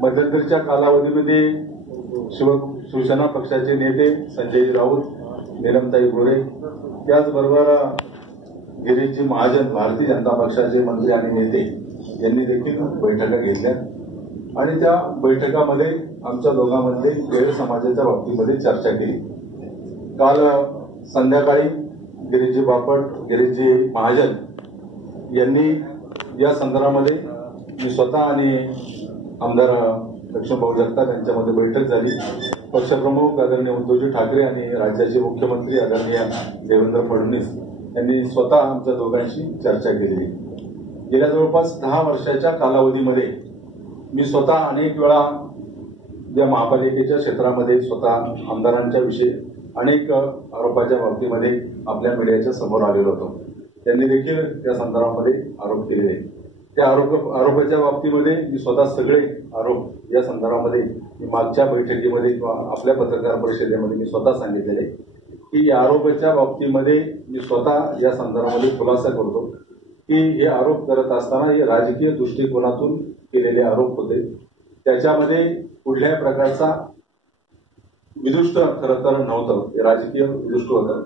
मध्यंतरीच्या कालावधीमध्ये शिवसेना पक्षाचे नेते संजय राऊत, नीलमताई गोरे, त्याचबरोबर गिरीशजी महाजन, भारतीय जनता पक्षाचे मंत्री आणि नेते यांनी देखील बैठका घेतल्या आणि त्या बैठकामध्ये आमच्या दोघांमध्ये गैरसमाजाच्या बाबतीमध्ये चर्चा केली। काल संध्याकाळी गिरीशजी बापट, गिरीशजी महाजन यांनी या संदर्भामध्ये मी स्वतः आणि आमदार लक्ष्मणभाऊ जगताप यांच्यामध्ये बैठक झाली। पक्षप्रमुख आदरणीय उद्धवजी ठाकरे आणि राज्याचे मुख्यमंत्री आदरणीय देवेंद्र फडणवीस यांनी स्वतः आमच्या दोघांशी चर्चा केली। गेल्या जवळपास 10 वर्षाच्या कालावधीमध्ये मी स्वतः अनेक वेळा या महापालिकेच्या क्षेत्रामध्ये स्वतः आमदारांच्या विषयी अनेक आरोपाच्या बाबतीमध्ये आपल्या मीडियाच्या समोर आलेलो होतो। त्यांनी देखील त्या संदर्भामध्ये आरोप केले। त्या आरोपाच्या बाबतीमध्ये मी स्वतः सगळे आरोप या संदर्भामध्ये मागच्या बैठकीमध्ये किंवा आपल्या पत्रकार परिषदेमध्ये मी स्वतः सांगितलेले की या आरोपाच्या बाबतीमध्ये मी स्वतः या संदर्भामध्ये खुलासा करतो की हे आरोप करत असताना हे राजकीय दृष्टिकोनातून केलेले आरोप होते। त्याच्यामध्ये कुठल्याही प्रकारचा विदुष्ट खरं तर नव्हतं, हे राजकीय विदुष्ट होतं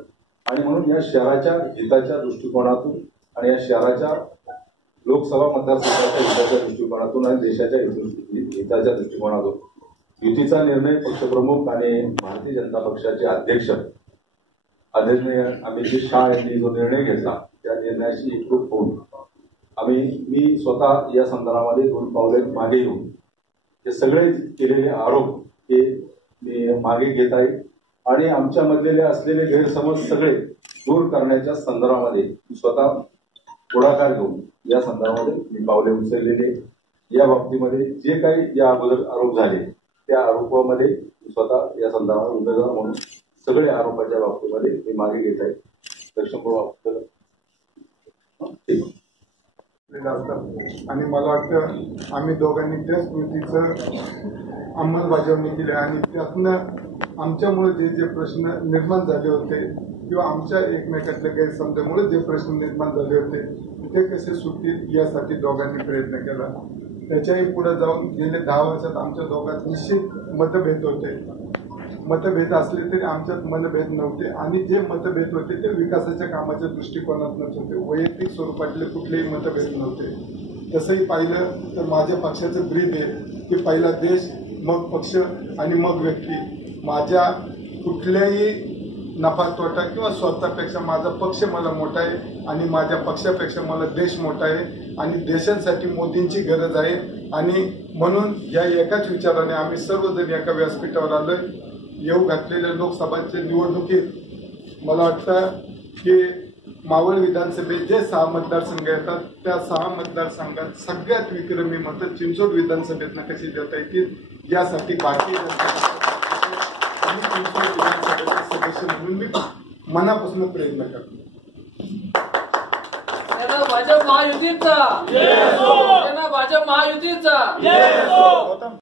आणि म्हणून या शहराच्या हिताच्या दृष्टिकोनातून आणि या शहराच्या लोकसभा मतदारसंघाच्या हिताच्या दृष्टिकोनातून आणि देशाच्या हिताच्या दृष्टिकोनातून युतीचा निर्णय पक्षप्रमुख आणि भारतीय जनता पक्षाचे अध्यक्ष आदरणीय अमित शहा यांनी जो निर्णय घेतला त्या निर्णयाशी एकरूप होऊन मी स्वतः या संदर्भामध्ये 2 पावले मागे येऊन हे सगळे केलेले आरोप हे मी मागे घेत आहे आणि आमच्या मधले असलेले गैरसमज सगळे दूर करण्याच्या संदर्भामध्ये स्वतः पुढाकार घेऊन या संदर्भामध्ये मी पावले उचललेले। या बाबतीमध्ये जे काही या अगोदर आरोप झाले त्या आरोपामध्ये स्वतः या संदर्भात उमेदवार म्हणून सगळे आरोपाच्या बाबतीमध्ये मी मागे घेत आहे। आणि मला वाटतं आम्ही दोघांनी त्याच कृतीचं अंमलबजावणी केली आणि त्यातनं आमच्यामुळे जे प्रश्न निर्माण झाले होते किंवा आमच्या एकमेकातल्या गैरसमजामुळे जे प्रश्न निर्माण झाले होते ते कसे सुटतील यासाठी दोघांनी प्रयत्न केला। त्याच्याही पुढे जाऊन गेले 10 वर्षात आमच्या दोघांत निश्चित मतभेद होते। मतभेद असले तरी आमच्यात मनभेद नव्हते आणि जे मतभेद होते ते विकासाच्या कामाच्या दृष्टिकोनातूनच होते, वैयक्तिक स्वरूपातले कुठलेही मतभेद नव्हते। तसंही पाहिलं तर माझ्या पक्षाचं ब्रीद आहे की पहिला देश, मग पक्ष आणि मग व्यक्ती। माझ्या कुठल्याही नफा तोटा किंवा स्वार्थापेक्षा माझा पक्ष मला मोठा आहे आणि माझ्या पक्षापेक्षा मला देश मोठा आहे आणि देशासाठी मोदींची गरज आहे आणि म्हणून या एकाच विचाराने आम्ही सर्वजण एका व्यासपीठावर आलोय। येऊ घातलेल्या लोकसभाच्या निवडणुकीत मला वाटतं की मावळ विधानसभेत जे 6 मतदारसंघ येतात त्या 6 मतदारसंघात सगळ्यात विक्रमी मतं चिंचोड विधानसभेतनं कशी देता येतील यासाठी भारतीय जनता पक्षाचे सदस्य म्हणून मी मनापासून प्रयत्न करतो। भाजप महायुतीचा